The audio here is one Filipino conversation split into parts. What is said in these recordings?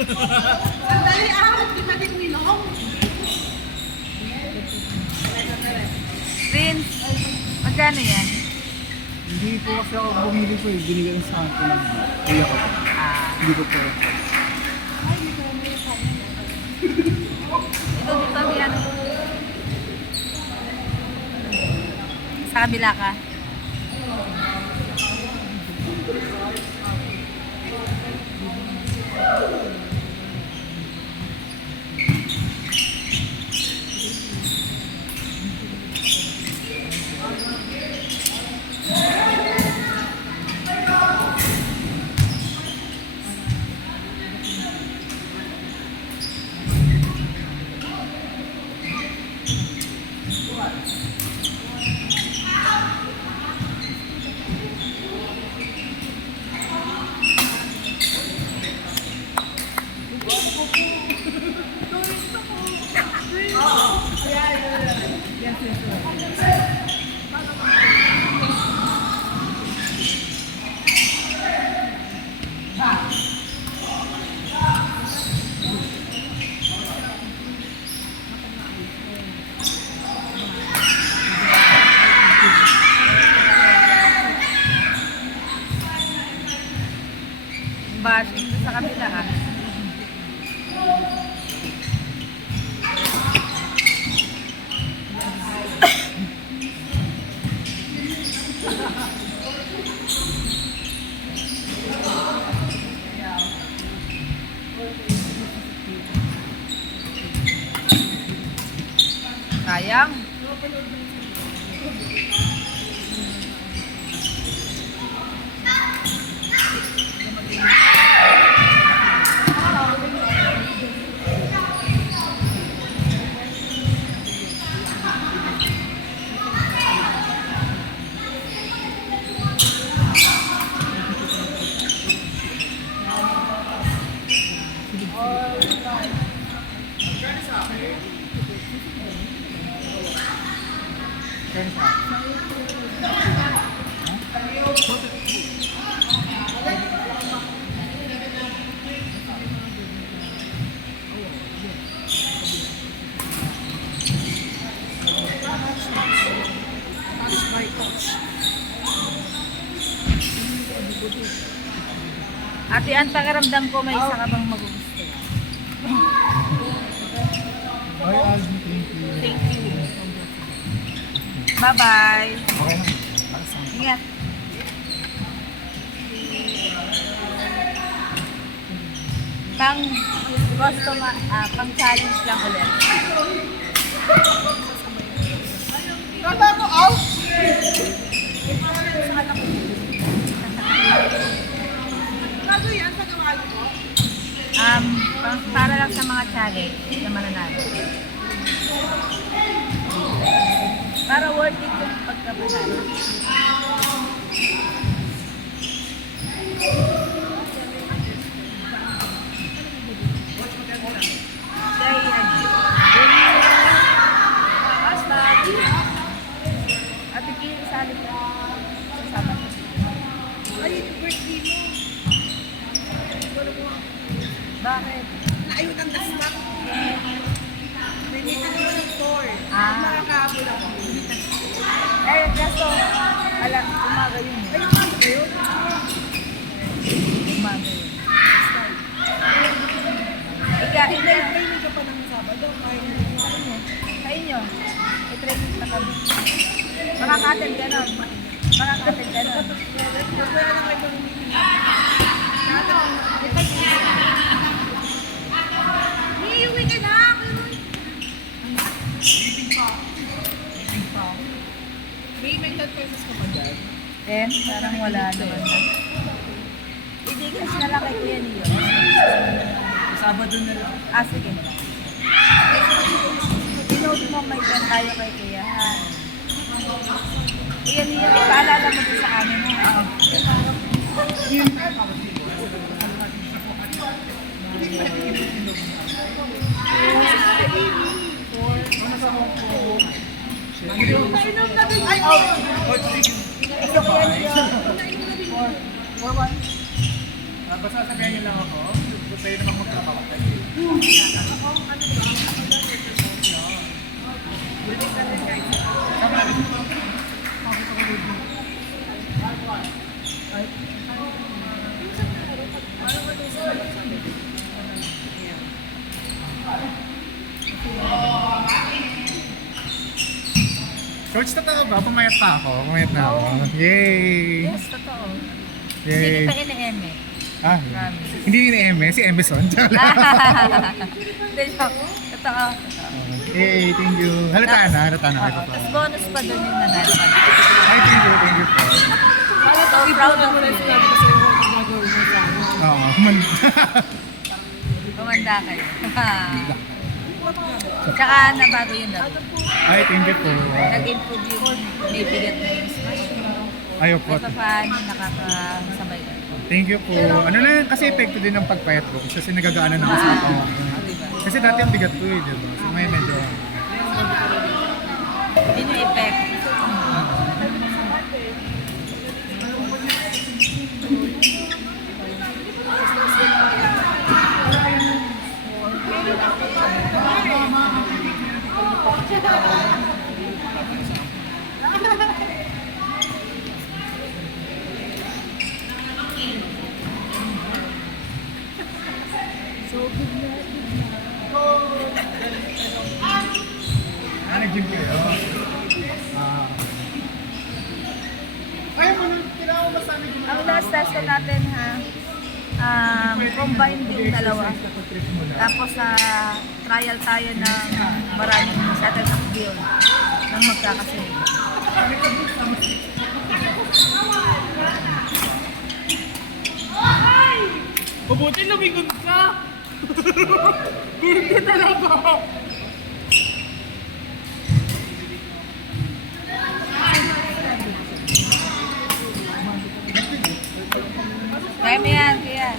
Sandali kita din minong. Prince, magkano yan? Hindi po kasi ako bumili ko eh. Binigyan sa akin ng kuya ko. Hindi ko po. Ito yan. Sa kabila ka. Bash, ito sa kabila ha. Sayang. Ate, ang pakiramdam ko may isa ka bang magugustuhan. Bye, Alvin. Thank you. Thank you. Bye-bye. Okay na. Alas na. Ingat. Pang customer, pang challenge lang ulit. Kata ko out. Bago yan sa gawalo ko. Para lang sa mga challenge na mananalo. Para worth it yung pagkapanalo. Ate Kim, sali ka. Sasama ka. Ay, birthday mo. Bakit? Naayun ang dasmak. May meeting ko ng 4. Nakakahabol ako. Eh, kaso, umaga yun. Ay, ano yun? Umaga yun. Training ka pa ng Sabado. Sa inyo, may training na kami. Makaka-attend ka nun. Makaka-attend ka nun. Wala na kayo ng meeting. Iiwi ka na! May mental pesos ka pa dyan? Parang wala naman na. I-digas na lang kay Kuya Neo. Sabado na lang. Sige. I-note mo may plan tayo kay Kuya. Kuya Neo, ipaalala mo din sa amin. Painom na din! Ay, Ito Kuya Neo. 4-1. basta sabihan niyo lang ako. Gusto yun naman magtrabaho. Coach, totoo ba? Pumayat pa ako. Pumayat na ako. Yay! Yes, totoo. Hindi Yay! kita ine-eme. Ah, Promise. hindi yun ni si Emerson. Hindi, joke. Totoo. Yay, thank you. Halata na kayo pa. Tapos bonus pa doon yung nanalo ka. Ay, thank you po. So proud of you. Oo, Kumanda kayo. Tsaka nabago yun daw. Ay, thank you po. Nag-improve yung may bigat na yung smash mo. Ayaw po. Ito paano nakakasabay ka. Thank you po. Ano na, kasi epekto din ng pagpayat ko. Kasi nagagaanan na kasi ako. Diba? Kasi dati ang bigat ko eh, diba? So may medyo... Yun yung effect. Nag-gym kayo? Ayaw mo nang kailangan mo masabi ko. Ang last test natin ha, combine yung dalawa. Tapos trial tayo ng maraming settles of deal ng magkakasunod. Mabuti lumigon ka! Hindi talaga! Kaya mo yan, kaya.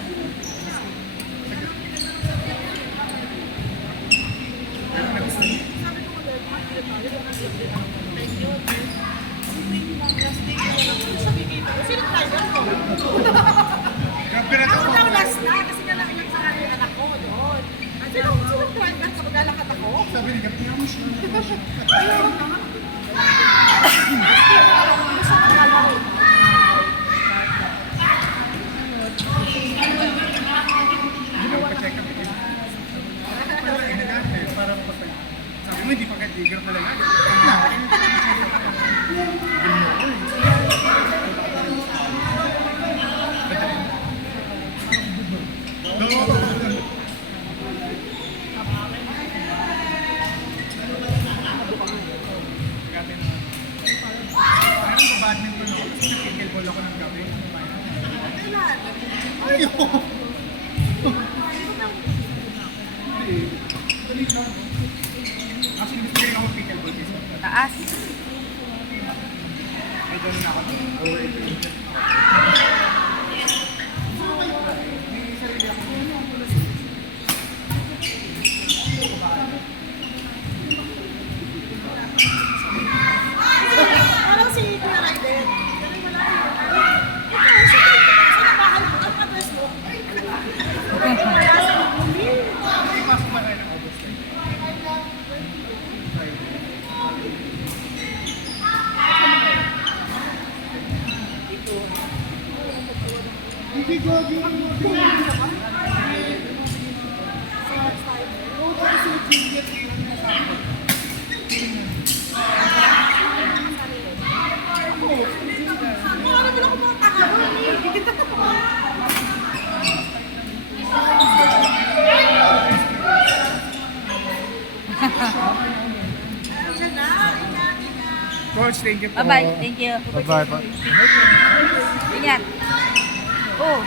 Sino tayo ko? Grabe na Ako to. daw last na kasi nalakihan sa akin yung anak ko doon. Sino private sa maglalakat ako? Sabi ni Gabi, mo siya. Ayaw na. Gusto ko malaro. Pa-check up din. Wala, inagante. Para patay. Sabi mo, hindi pa ka-trigger pala lang. Badminton ako. Kasi nakikilball ako ng gabi. Kailan? Ayaw! Actually, gusto rin ako pickleball kasi. Taas. Ay, ganun ako. Parang si Kuya Raiden. Ganun wala kayo. Ikaw, sino bahal mo? Ang address mo? Wala sa bumi. Ipasok ba tayo ng August? Hindi ko Ano mo lang mga takaroon? Diyan na, Coach, thank you po. Bye-bye. Thank you. Bye-bye. Ingat. Oh.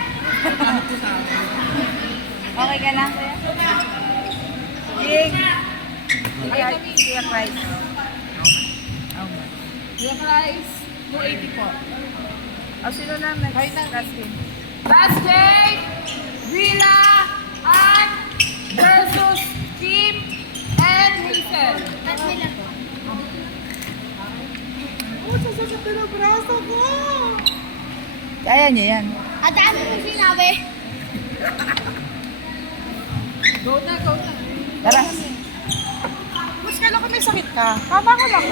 Okay ka lang, kuya? Ding. Kuya Price. Kuya Price, 280 po. O, sino na next? Last game. Last game, Rila and versus Kim and Hazel. At nila to. Oh, sasasakit ng braso ko! Kaya niya yan. At dami ko sinabi. Go na, go na. Tara. Mas kailan ko may sakit ka? Tama ko lang.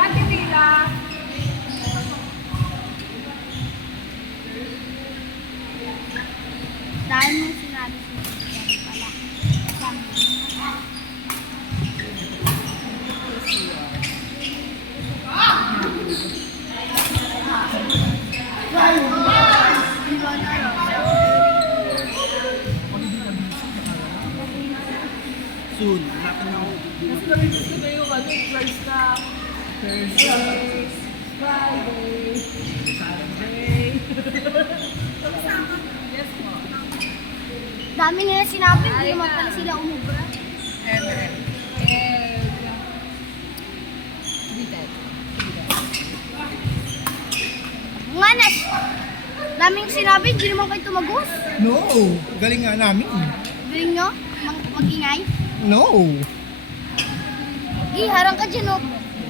Ate Mila. Dahil mo sinabi si pala. Soon. Hanapin ako. Kasi nabibis ko na yung ano, price na Thursday, Friday, Saturday. Yes po. Dami nila sinabi, hindi naman pala sila umubra. Detail. Nga Nes, daming sinabi, hindi naman kayo tumagos. No! Galing nga namin. Galing nyo, mag-ingay. No! Harang ka dyan, oh.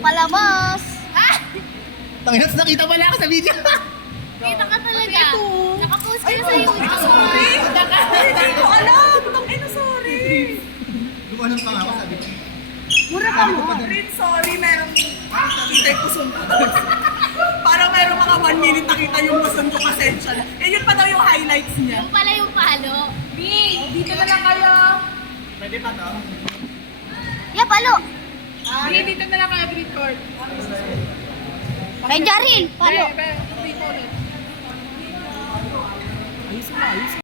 Palabas. Ah! Tanginas, nakita pala ako sa video. Kita ka talaga. Nakapost ka na sa Ay, YouTube. sorry! Hindi ko alam! Tangina, sorry! Lumanan pa nga ako, sabi ko. Mura ka mo. Rin, sorry, merong nakita yung puson ko. Parang merong mga 1 minute nakita yung puson ko, pasensya na. Eh, yun pa daw yung highlights niya. Yung pala yung palo. Dito na lang kayo. Pwede pa to? Yeah, palo. Dito na lang kayo, green court. Kay Jaril, palo. Dito ulit. Ayusin mo, ayusin.